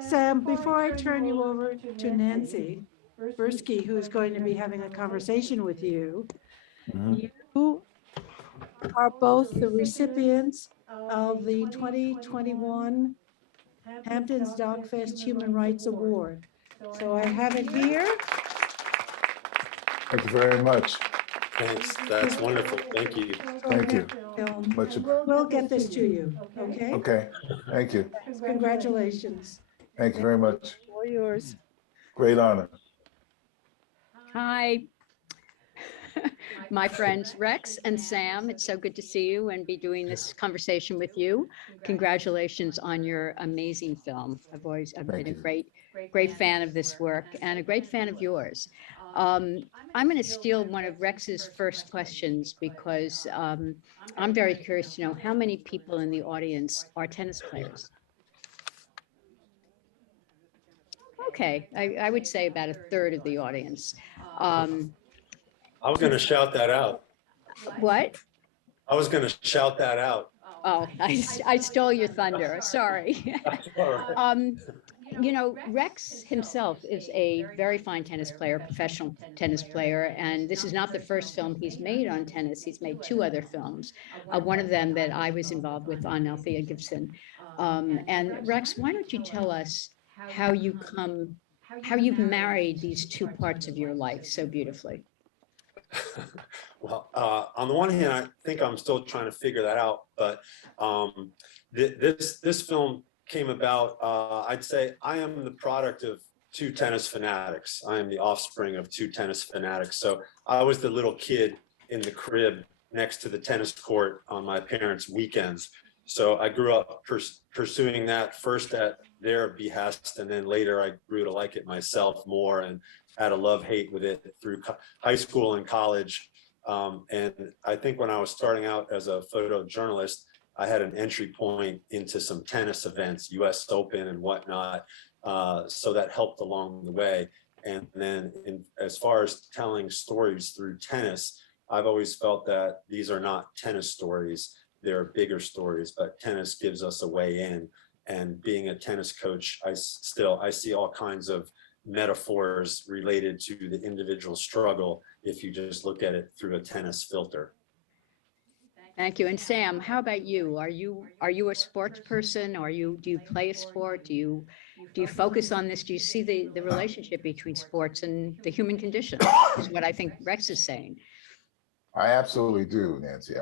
Sam, before I turn you over to Nancy Buirski, who's going to be having a conversation with you, Mhm. you are both the recipients of the 2021 Hamptons Dog Fest Human Rights Award. So I have it here. Thank you very much. Thanks. That's wonderful. Thank you. Thank you. Film. Much. We'll get this to you, okay? Okay. Thank you. Congratulations. Thank you very much. All yours. Great honor. Hi, my friends Rex and Sam. It's so good to see you and be doing this conversation with you. Congratulations on your amazing film. I've been a great fan of this work and a great fan of yours. I'm going to steal one of Rex's first questions because I'm very curious to know how many people in the audience are tennis players. Okay, I would say about a third of the audience. I was going to shout that out. What? I was going to shout that out. Oh, I stole your thunder. Sorry. You know, Rex himself is a very fine tennis player, professional tennis player, and this is not the first film he's made on tennis. He's made two other films, one of them that I was involved with on Althea Gibson. And Rex, why don't you tell us how you've married these two parts of your life so beautifully? Well, on the one hand, I think I'm still trying to figure that out, but this film came about, I'd say I am the product of two tennis fanatics. I am the offspring of two tennis fanatics. So I was the little kid in the crib next to the tennis court on my parents' weekends. So I grew up pursuing that first at their behest, and then later I grew to like it myself more and had a love-hate with it through high school and college. And I think when I was starting out as a photojournalist, I had an entry point into some tennis events, US Open and whatnot. So that helped along the way. And then as far as telling stories through tennis, I've always felt that these are not tennis stories, they're bigger stories, but tennis gives us a way in. And being a tennis coach, I see all kinds of metaphors related to the individual struggle if you just look at it through a tennis filter. Thank you. And Sam, how about you? Are you a sports person? Do you play a sport? Do you focus on this? Do you see the relationship between sports and the human condition? Is what I think Rex is saying. I absolutely do, Nancy.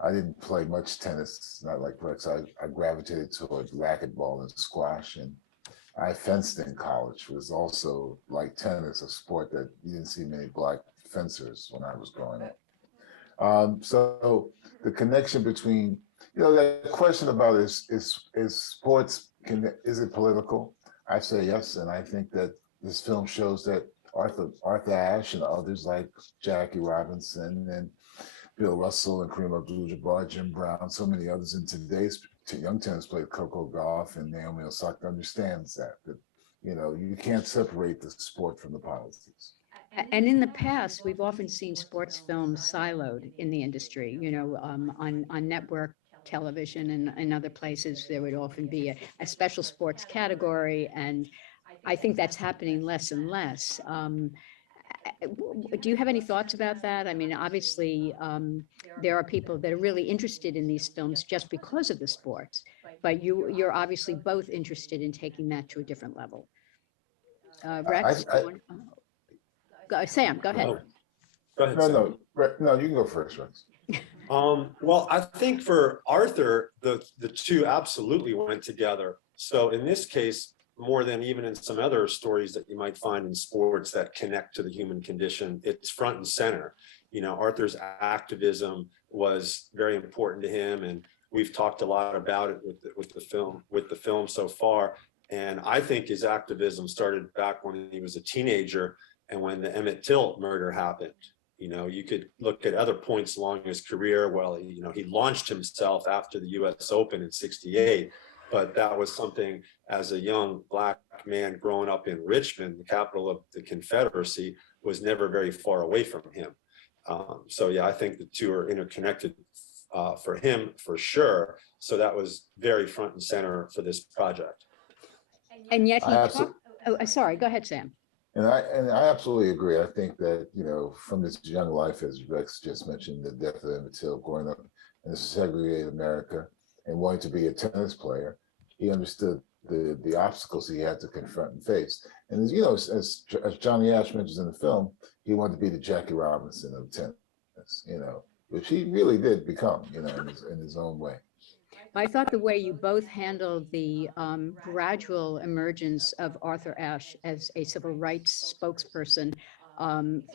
I didn't play much tennis, not like Rex. I gravitated toward racquetball and squash, and I fenced in college. Was also like tennis, a sport that you didn't see many black fencers when I was growing up. So the connection between, that question about is sports, is it political? I say yes, and I think that this film shows that Arthur Ashe and others like Jackie Robinson and Bill Russell and Kareem Abdul-Jabbar, Jim Brown, so many others in today's young tennis players, Coco Gauff and Naomi Osaka understands that you can't separate the sport from the politics. And in the past, we've often seen sports films siloed in the industry, on network television and other places, there would often be a special sports category. And I think that's happening less and less. Do you have any thoughts about that? I mean, obviously, there are people that are really interested in these films just because of the sports, but you're obviously both interested in taking that to a different level. Rex? Sam, go ahead. Go ahead, No, you can go first, Rex. Well, I think for Arthur, the two absolutely went together. So in this case, more than even in some other stories that you might find in sports that connect to the human condition, it's front and center. Arthur's activism was very important to him, and we've talked a lot about it with the film so far. And I think his activism started back when he was a teenager and when the Emmett Till murder happened. You could look at other points along his career. Well, he launched himself after the US Open in '68, but that was something as a young Black man growing up in Richmond, the capital of the Confederacy, was never very far away from him. So yeah, I think the two are interconnected for him for sure. So that was very front and center for this project. And yet he I absolutely, talked, oh, sorry, go ahead, Sam. and I absolutely agree. I think that, you know, from his young life, as Rex just mentioned, the death of Emmett Till, growing up in a segregated America and wanting to be a tennis player, he understood the obstacles he had to confront and face. And as you know, as Johnny Ashe mentions in the film, he wanted to be the Jackie Robinson of tennis, you know, which he really did become, you know, in his own way. I thought the way you both handled the gradual emergence of Arthur Ashe as a civil rights spokesperson,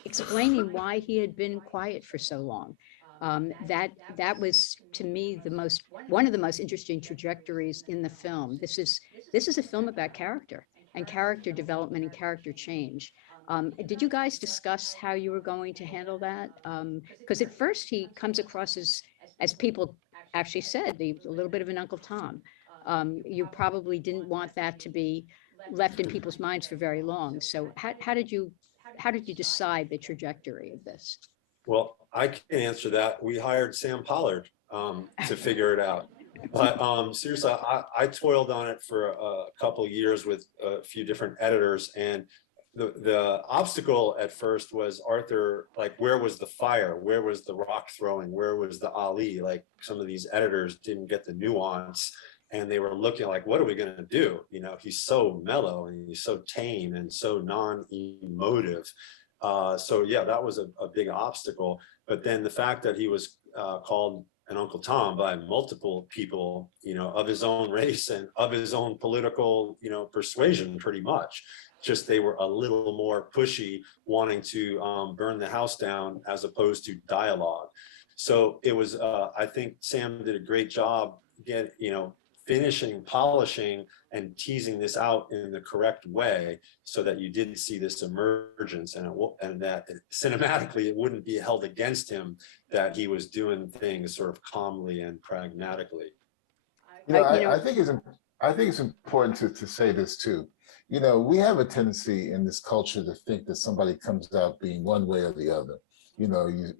explaining why he had been quiet for so long. That was, to me, one of the most interesting trajectories in the film. This is a film about character and character development and character change. Did you guys discuss how you were going to handle that? Because at first he comes across as people actually said, a little bit of an Uncle Tom. You probably didn't want that to be left in people's minds for very long. So how did you decide the trajectory of this? Well, I can answer that. We hired Sam Pollard to figure it out. But seriously, I toiled on it for a couple of years with a few different editors, and the obstacle at first was Arthur, like, where was the fire? Where was the rock throwing? Where was the Ali? Like, some of these editors didn't get the nuance, and they were looking like, what are we going to do? You know, he's so mellow and he's so tame and so non-emotive. So yeah, that was a big obstacle. But then the fact that he was called an Uncle Tom by multiple people, you know, of his own race and of his own political, you know, persuasion, pretty much. Just they were a little more pushy, wanting to burn the house down as opposed to dialogue. So it was, I think Sam did a great job finishing, polishing, and teasing this out in the correct way, so that you didn't see this emergence, and that cinematically it wouldn't be held against him that he was doing things sort of calmly and pragmatically. I think it's important to say this too. You know, we have a tendency in this culture to think that somebody comes out being one way or the other. You know, you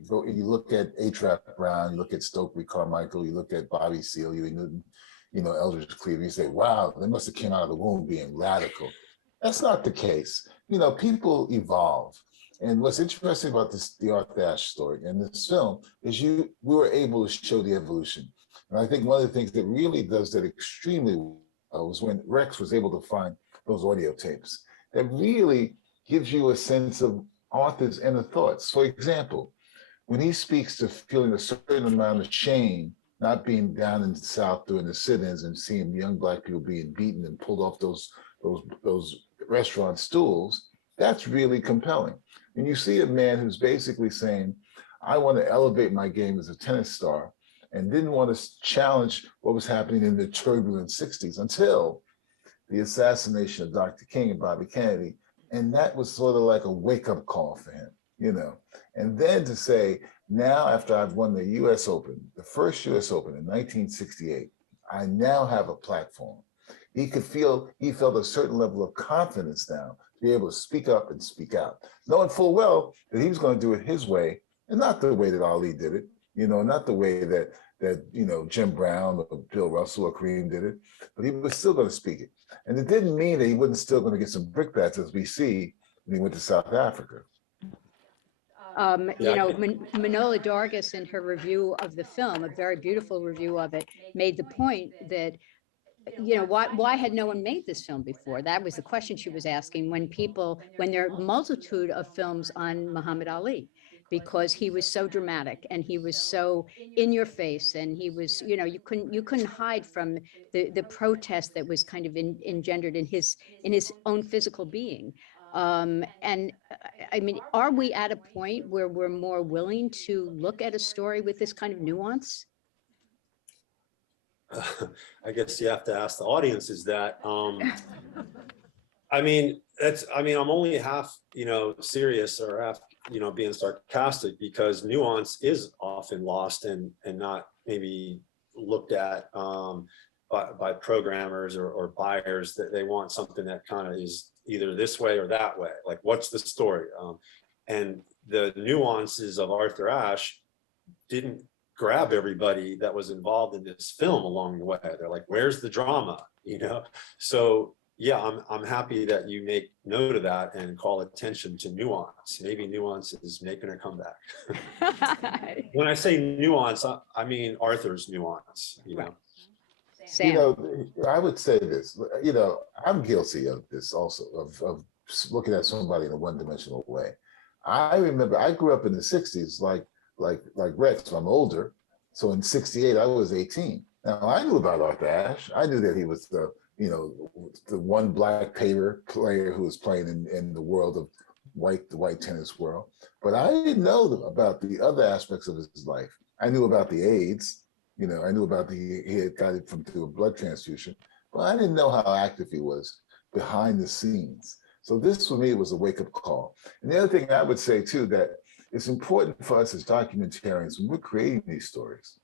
look at A-Trap Brown, you look at Stokely Carmichael, you look at Bobby Seale, Huey Newton, you know, Eldridge Cleaver, you say, wow, they must have came out of the womb being radical. That's not the case. You know, people evolve. And what's interesting about the Arthur Ashe story and this film is we were able to show the evolution. And I think one of the things that really does that extremely well was when Rex was able to find those audio tapes that really gives you a sense of Arthur's inner thoughts. For example, when he speaks to feeling a certain amount of shame, not being down in the South during the sit-ins and seeing young Black people being beaten and pulled off those restaurant stools, that's really compelling. And you see a man who's basically saying, I want to elevate my game as a tennis star, and didn't want to challenge what was happening in the turbulent 60s until the assassination of Dr. King and Bobby Kennedy. And that was sort of like a wake-up call for him, you know. And then to say, now after I've won the US Open, the first US Open in 1968, I now have a platform. He felt a certain level of confidence now to be able to speak up and speak out, knowing full well that he was going to do it his way, and not the way that Ali did it, you know, not the way that you know, Jim Brown or Bill Russell or Kareem did it, but he was still going to speak it. And it didn't mean that he wasn't still going to get some brickbats, as we see when he went to South Africa. You know, Manola Dargis, in her review of the film, a very beautiful review of it, made the point that, you know, why had no one made this film before? That was the question she was asking when there are a multitude of films on Muhammad Ali, because he was so dramatic and he was so in your face, and he was, you know, you couldn't hide from the protest that was kind of engendered in his own physical being. And I mean, are we at a point where we're more willing to look at a story with this kind of nuance? I guess you have to ask the audience is that, I mean, I'm only half, you know, serious, or half, you know, being sarcastic, because nuance is often lost and not maybe looked at by programmers or buyers, that they want something that kind of is either this way or that way. Like, what's the story? And the nuances of Arthur Ashe didn't grab everybody that was involved in this film along the way. They're like, where's the drama? You know? So yeah, I'm happy that you make note of that and call attention to nuance. Maybe nuance is making a comeback. When I say nuance, I mean Arthur's nuance, you know. Sam. You know, I would say this, you know, I'm guilty of this also, of looking at somebody in a one-dimensional way. I remember I grew up in the 60s, like Rex, so I'm older. So in 68, I was 18. Now I knew about Arthur Ashe. I knew that he was the, you know, the one black player who was playing in the world of the white tennis world. But I didn't know about the other aspects of his life. I knew about the AIDS. You know, I knew about he had got it through a blood transfusion, but I didn't know how active he was behind the scenes. So this for me was a wake-up call. And the other thing I would say too, that it's important for us as documentarians when we're creating these stories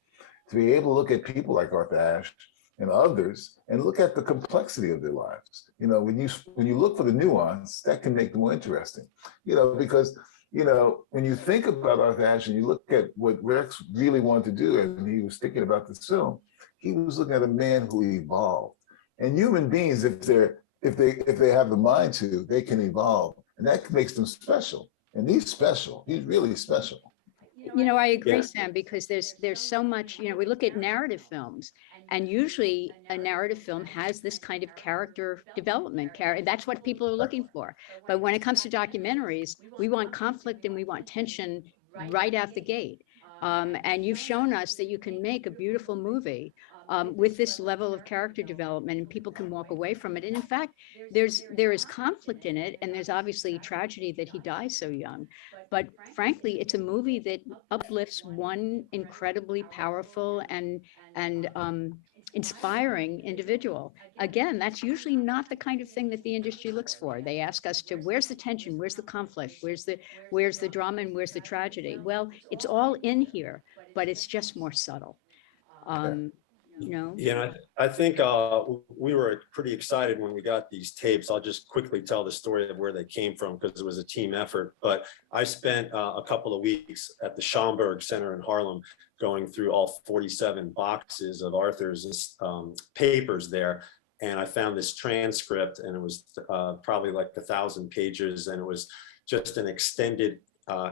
to be able to look at people like Arthur Ashe and others and look at the complexity of their lives. You know, when you look for the nuance, that can make them more interesting. You know, because you know, when you think about Arthur Ashe and you look at what Rex really wanted to do, and he was thinking about this film, he was looking at a man who evolved. And human beings, if they have the mind to, they can evolve, and that makes them special. And he's special. He's really special. You know, I agree, Yeah. Sam, because there's so much, you know, we look at narrative films, and usually a narrative film has this kind of character development. That's what people are looking for. But when it comes to documentaries, we want conflict and we want tension right out the gate. And you've shown us that you can make a beautiful movie with this level of character development, and people can walk away from it. And in fact, there is conflict in it, and there's obviously tragedy that he dies so young. But frankly, it's a movie that uplifts one incredibly powerful and inspiring individual. Again, that's usually not the kind of thing that the industry looks for. They ask us to, where's the tension, where's the conflict, where's the drama, and where's the tragedy? Well, it's all in here, but it's just more subtle. You know? Yeah, I think we were pretty excited when we got these tapes. I'll just quickly tell the story of where they came from because it was a team effort. But I spent a couple of weeks at the Schomburg Center in Harlem going through all 47 boxes of Arthur's papers there. And I found this transcript, and it was probably like 1,000 pages, and it was just an extended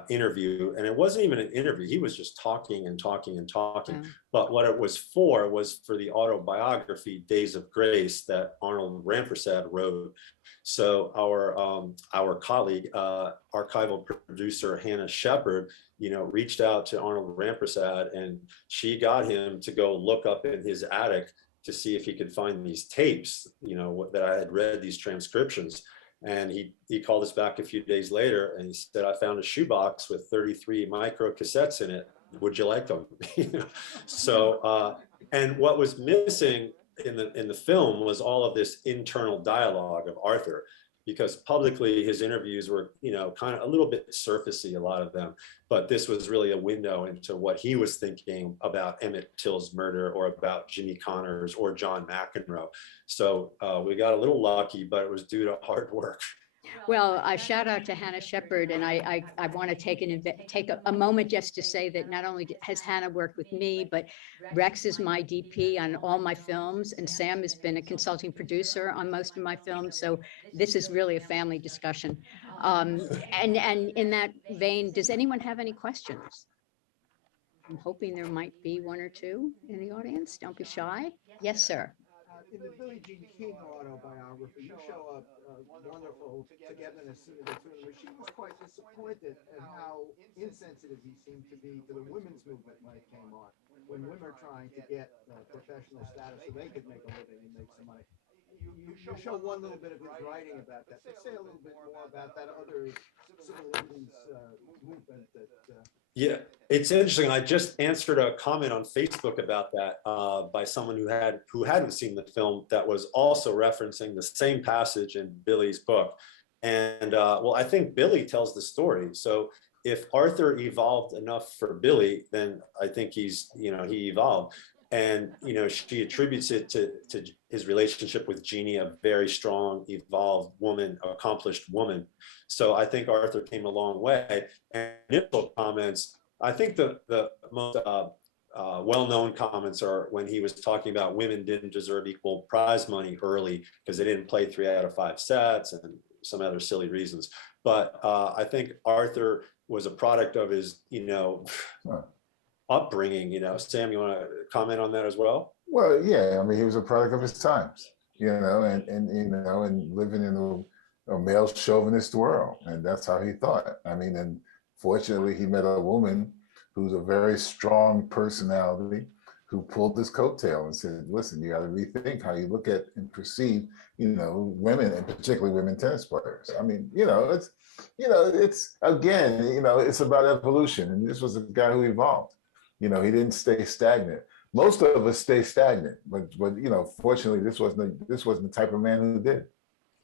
interview. And it wasn't even an interview. He was just talking and talking and talking. Yeah. But what it was for the autobiography, Days of Grace, that Arnold Rampersad wrote. So our colleague, archival producer Hannah Shepard, you know, reached out to Arnold Rampersad, and she got him to go look up in his attic to see if he could find these tapes, you know, that I had read, these transcriptions. And he called us back a few days later and he said, I found a shoebox with 33 micro cassettes in it. Would you like them? So, and what was missing in the film was all of this internal dialogue of Arthur, because publicly his interviews were, you know, kind of a little bit surfacey, a lot of them, but this was really a window into what he was thinking about Emmett Till's murder, or about Jimmy Connors or John McEnroe. So we got a little lucky, but it was due to hard work. Well, I shout out to Hannah Shepard, and I want to take a moment just to say that not only has Hannah worked with me, but Rex is my DP on all my films, and Sam has been a consulting producer on most of my films. So this is really a family discussion. And in that vein, does anyone have any questions? I'm hoping there might be one or two in the audience. Don't be shy. Yes, sir. In the Billie Jean King autobiography, you show a wonderful togetherness scene of the two of them. She was quite disappointed at how insensitive he seemed to be to the women's movement when it came on, when women were trying to get professional status so they could make a living and make some money. You show one little bit of his writing about that, but say a little bit more about that other civil liberties movement that. Yeah, it's interesting. I just answered a comment on Facebook about that by someone who hadn't seen the film, that was also referencing the same passage in Billy's book. And well, I think Billy tells the story. So if Arthur evolved enough for Billy, then I think he evolved. And, you know, she attributes it to his relationship with Jeannie, a very strong, evolved woman, accomplished woman. So I think Arthur came a long way. And initial comments, I think the most well-known comments are when he was talking about women didn't deserve equal prize money early because they didn't play 3 out of 5 sets and some other silly reasons. But I think Arthur was a product of his, upbringing. Sam, you want to comment on that as well? Well, yeah, I mean, he was a product of his times, and living in a male chauvinist world, and that's how he thought. I mean, and fortunately, he met a woman who's a very strong personality, who pulled his coattail and said, "Listen, you got to rethink how you look at and perceive, women, and particularly women tennis players." I mean, it's again, it's about evolution, and this was a guy who evolved. He didn't stay stagnant. Most of us stay stagnant, but fortunately, this wasn't the type of man who did.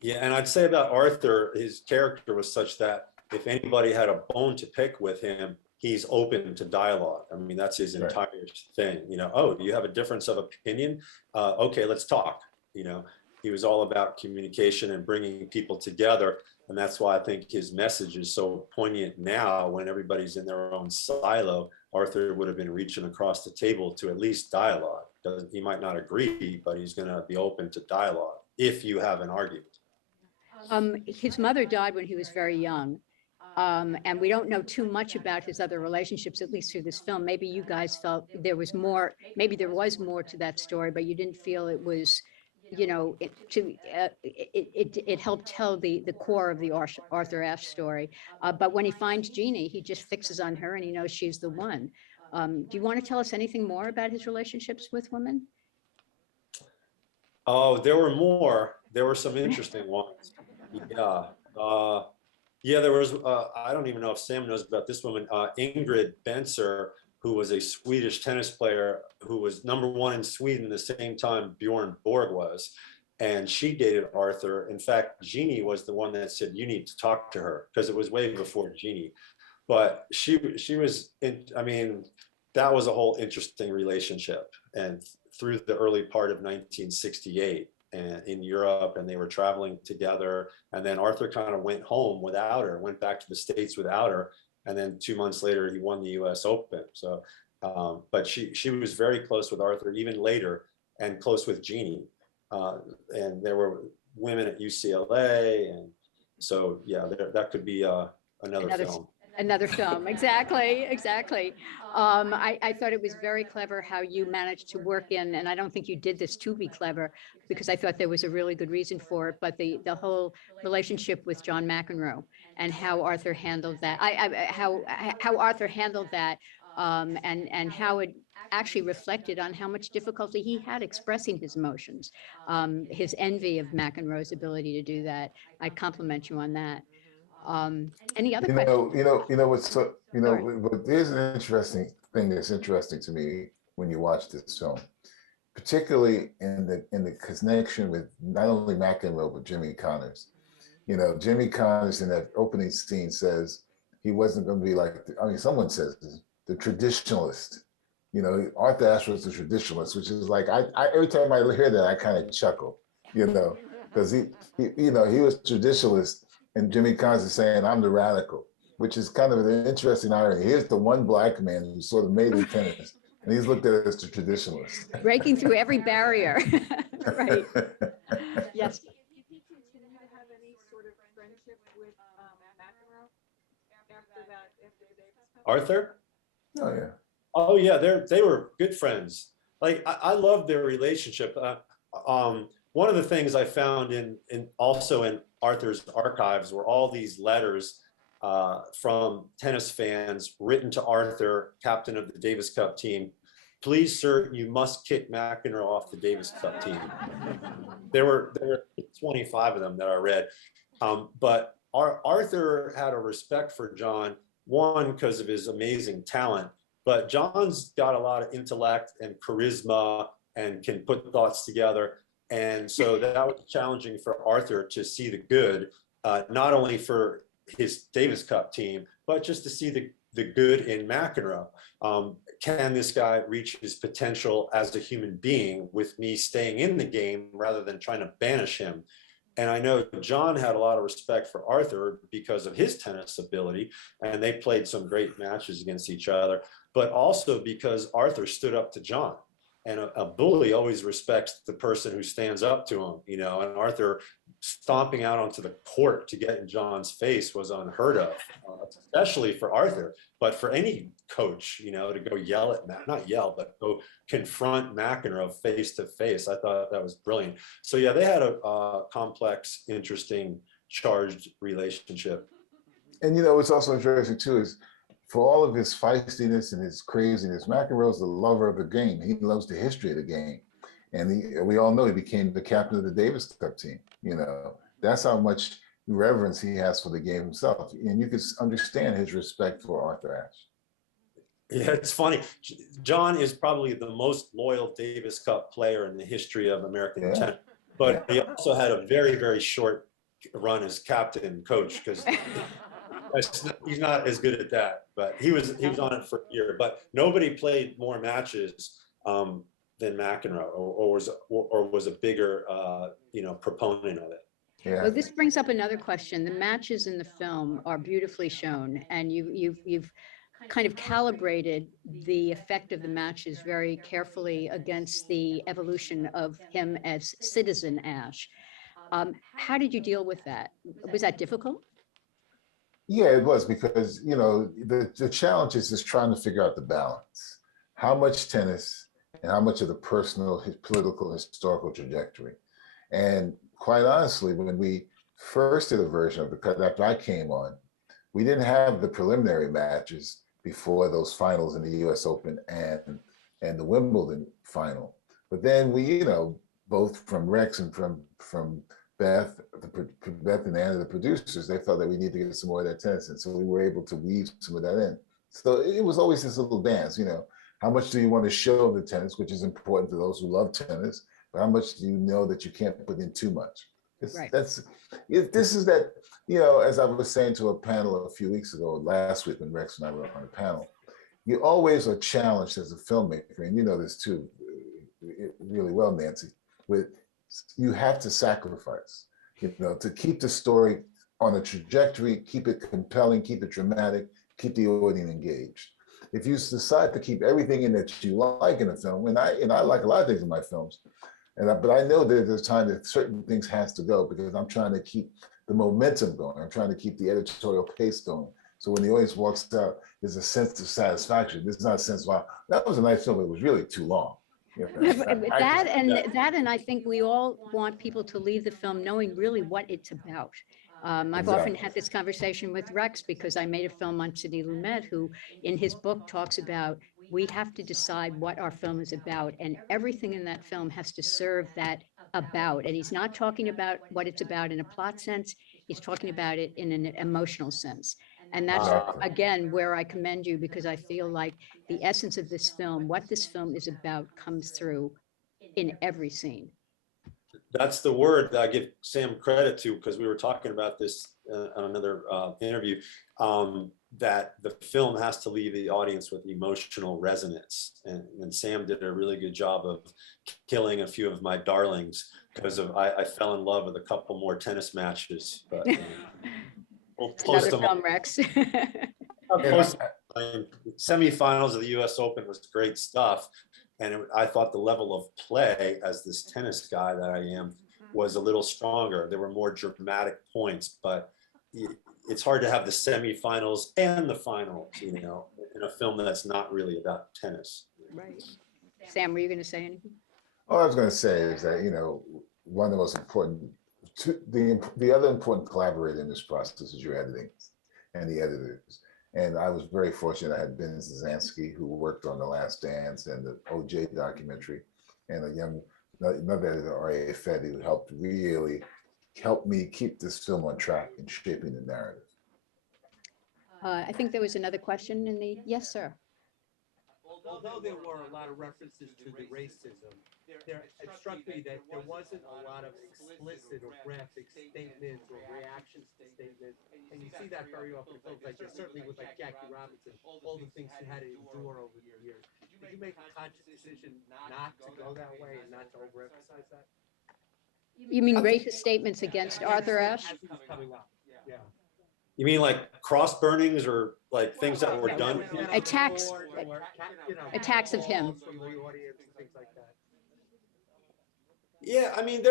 Yeah, and I'd say about Arthur, his character was such that if anybody had a bone to pick with him, he's open to dialogue. I mean, that's his entire thing. Oh, do you have a difference of opinion? Okay, let's talk. He was all about communication and bringing people together. And that's why I think his message is so poignant now when everybody's in their own silo. Arthur would have been reaching across the table to at least dialogue. He might not agree, but he's going to be open to dialogue if you have an argument. His mother died when he was very young. And we don't know too much about his other relationships, at least through this film. Maybe you guys felt there was more to that story, but you didn't feel it was, it helped tell the core of the Arthur Ashe story. But when he finds Jeannie, he just fixes on her and he knows she's the one. Do you want to tell us anything more about his relationships with women? Oh, there were more. There were some interesting ones. Yeah. Yeah, there was, I don't even know if Sam knows about this woman, Ingrid Benser, who was a Swedish tennis player who was #1 in Sweden the same time Bjorn Borg was. And she dated Arthur. In fact, Jeannie was the one that said, you need to talk to her, because it was way before Jeannie. But she was, that was a whole interesting relationship. And through the early part of 1968. And in Europe, and they were traveling together. And then Arthur kind of went home without her, went back to the States without her. And then 2 months later, he won the US Open. So, but she was very close with Arthur even later, and close with Jeannie. And there were women at UCLA. And so, yeah, that could be another film. Another film, exactly. I thought it was very clever how you managed to work in, and I don't think you did this to be clever, because I thought there was a really good reason for it, but the whole relationship with John McEnroe and how Arthur handled that, how Arthur handled that, and how it actually reflected on how much difficulty he had expressing his emotions, his envy of McEnroe's ability to do that. I compliment you on that. Any other questions? But there's an interesting thing that's interesting to me when you watch this film, particularly in the connection with not only McEnroe but Jimmy Connors. Jimmy Connors in that opening scene says he wasn't going to be like, someone says the traditionalist. Arthur Ashe was the traditionalist, which is like, I every time I hear that, I kind of chuckle, because he was traditionalist. And Jimmy Connors is saying, I'm the radical, which is kind of an interesting irony. Here's the one black man who sort of made it tennis, and he's looked at as the traditionalist. Breaking through every barrier. Right. Yes. Did he continue to have any sort of friendship with McEnroe after that? Arthur? Oh, yeah. Oh, yeah, they were good friends. Like, I love their relationship. One of the things I found also in Arthur's archives were all these letters from tennis fans written to Arthur, captain of the Davis Cup team. Please, sir, you must kick McEnroe off the Davis Cup team. There were 25 of them that I read. But Arthur had a respect for John, one, because of his amazing talent, but John's got a lot of intellect and charisma and can put thoughts together. And so that was challenging for Arthur to see the good, not only for his Davis Cup team, but just to see the good in McEnroe. Can this guy reach his potential as a human being with me staying in the game rather than trying to banish him? And I know John had a lot of respect for Arthur because of his tennis ability, and they played some great matches against each other. but also because Arthur stood up to John. And a bully always respects the person who stands up to him, you know, and Arthur stomping out onto the court to get in John's face was unheard of, especially for Arthur, but for any coach, you know, to go yell at not yell, but go confront McEnroe face to face. I thought that was brilliant. So yeah, they had a complex, interesting, charged relationship. And you know, what's also interesting too is for all of his feistiness and his craziness, McEnroe's the lover of the game. He loves the history of the game. And we all know he became the captain of the Davis Cup team. You know, that's how much reverence he has for the game himself. And you can understand his respect for Arthur Ashe. Yeah, it's funny. John is probably the most loyal Davis Cup player in the history of American tennis, but he also had a very, very short run as captain and coach because he's not as good at that. But he was on it for a year. But nobody played more matches than McEnroe, or was a bigger proponent of it. Yeah. Well, this brings up another question. The matches in the film are beautifully shown, and you've kind of calibrated the effect of the matches very carefully against the evolution of him as Citizen Ashe. How did you deal with that? Was that difficult? Yeah, it was, because, you know, the challenge is just trying to figure out the balance. How much tennis and how much of the personal, political, historical trajectory. And quite honestly, when we first did a version of the cut after I came on, we didn't have the preliminary matches before those finals in the US Open and the Wimbledon final. But then we, you know, both from Rex and from Beth and Anna, the producers, they felt that we need to get some more of that tennis in. So we were able to weave some of that in. So it was always this little dance, you know, how much do you want to show the tennis, which is important to those who love tennis, but how much do you know that you can't put in too much? Right. This is that, you know, as I was saying to a panel a few weeks ago, last week when Rex and I were on a panel, you always are challenged as a filmmaker, and you know this too really well, Nancy, with you have to sacrifice, you know, to keep the story on a trajectory, keep it compelling, keep it dramatic, keep the audience engaged. If you decide to keep everything in that you like in a film, and I like a lot of things in my films, but I know that there's time that certain things has to go because I'm trying to keep the momentum going. I'm trying to keep the editorial pace going. So when the audience walks out, there's a sense of satisfaction. There's not a sense of, wow, that was a nice film, but it was really too long. You know, That and I think we all want people to leave the film knowing really what it's about. I've often had this conversation with Rex because I made a film on Sidney Lumet, who in his book talks about we have to decide what our film is about, and everything in that film has to serve that about. And he's not talking about what it's about in a plot sense, he's talking about it in an emotional sense. And that's, again, where I commend you, because I feel like the essence of this film, what this film is about, comes through in every scene. That's the word that I give Sam credit to, because we were talking about this on another interview, that the film has to leave the audience with emotional resonance. And Sam did a really good job of killing a few of my darlings because I fell in love with a couple more tennis matches. But we'll post them. Film, Rex. Semifinals of the US Open was great stuff. And I thought the level of play, as this tennis guy that I am, was a little stronger. There were more dramatic points, but it's hard to have the semifinals and the finals, you know, in a film that's not really about tennis. Right. Sam, were you going to say anything? All I was going to say is that, you know, one of the most important, the other important collaborator in this process is your editing and the editors. And I was very fortunate. I had Ben Zansky, who worked on The Last Dance and the OJ documentary, and another editor, R.A. Fetty, who helped me keep this film on track and shaping the narrative. I think there was another question in the, yes, sir. Although there were a lot of references to the racism, it struck me that there wasn't a lot of explicit or graphic statements or reactions to statements, and you see that very often in films like this, certainly with like Jackie Robinson, all the things she had to endure over the years. Did you make a conscious decision not to go that way and not to overemphasize that? You mean racist statements against Arthur Ashe? As it was coming up, yeah. You mean like cross burnings or like things that were done. Attacks- Or, you know, attacks of him. calls from the audience and things like that. Yeah, I mean,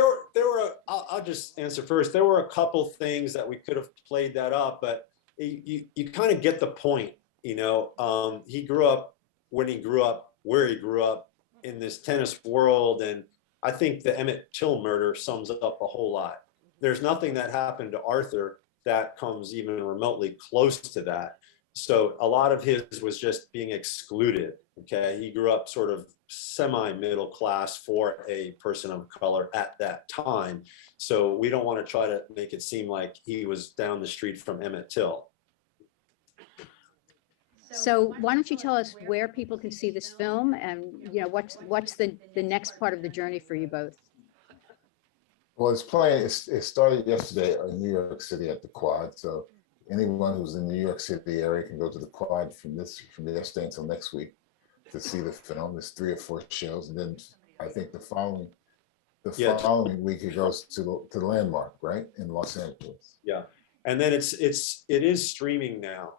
I'll just answer first. There were a couple things that we could have played that up, but you kind of get the point, you know. He grew up when he grew up, where he grew up in this tennis world, and I think the Emmett Till murder sums up a whole lot. There's nothing that happened to Arthur that comes even remotely close to that. So a lot of his was just being excluded. Okay, he grew up sort of semi-middle class for a person of color at that time. So we don't want to try to make it seem like he was down the street from Emmett Till. So why don't you tell us where people can see this film and, you know, what's the next part of the journey for you both? Well, it's playing, it started yesterday in New York City at the Quad. So anyone who's in the New York City area can go to the Quad from yesterday until next week to see the film. There's 3 or 4 shows. And then I think the following week it goes to the Landmark, right, in Los Angeles. Yeah, and then it is streaming now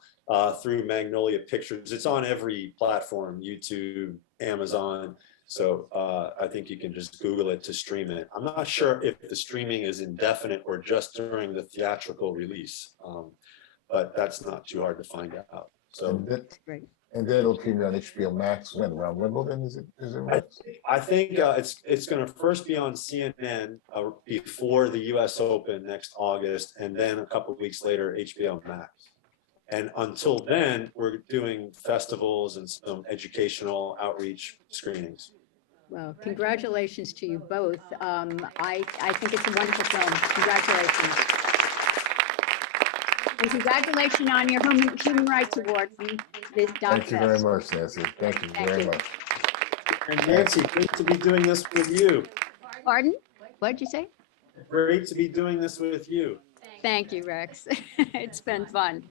through Magnolia Pictures. It's on every platform, YouTube, Amazon. So I think you can just Google it to stream it. I'm not sure if the streaming is indefinite or just during the theatrical release, but that's not too hard to find out. So Great. And then it'll premiere on HBO Max when, around Wimbledon, is it? I think it's going to first be on CNN before the US Open next August, and then a couple of weeks later, HBO Max. And until then, we're doing festivals and some educational outreach screenings. Well, congratulations to you both. I think it's a wonderful film. Congratulations. And congratulations on your Human Rights Award from the Doc Thank you very Fest. much, Nancy. Thank you very you. much. And Nancy, great to be doing this with you. Pardon? What did you say? Great to be doing this with you. Thank you, Rex. It's been fun.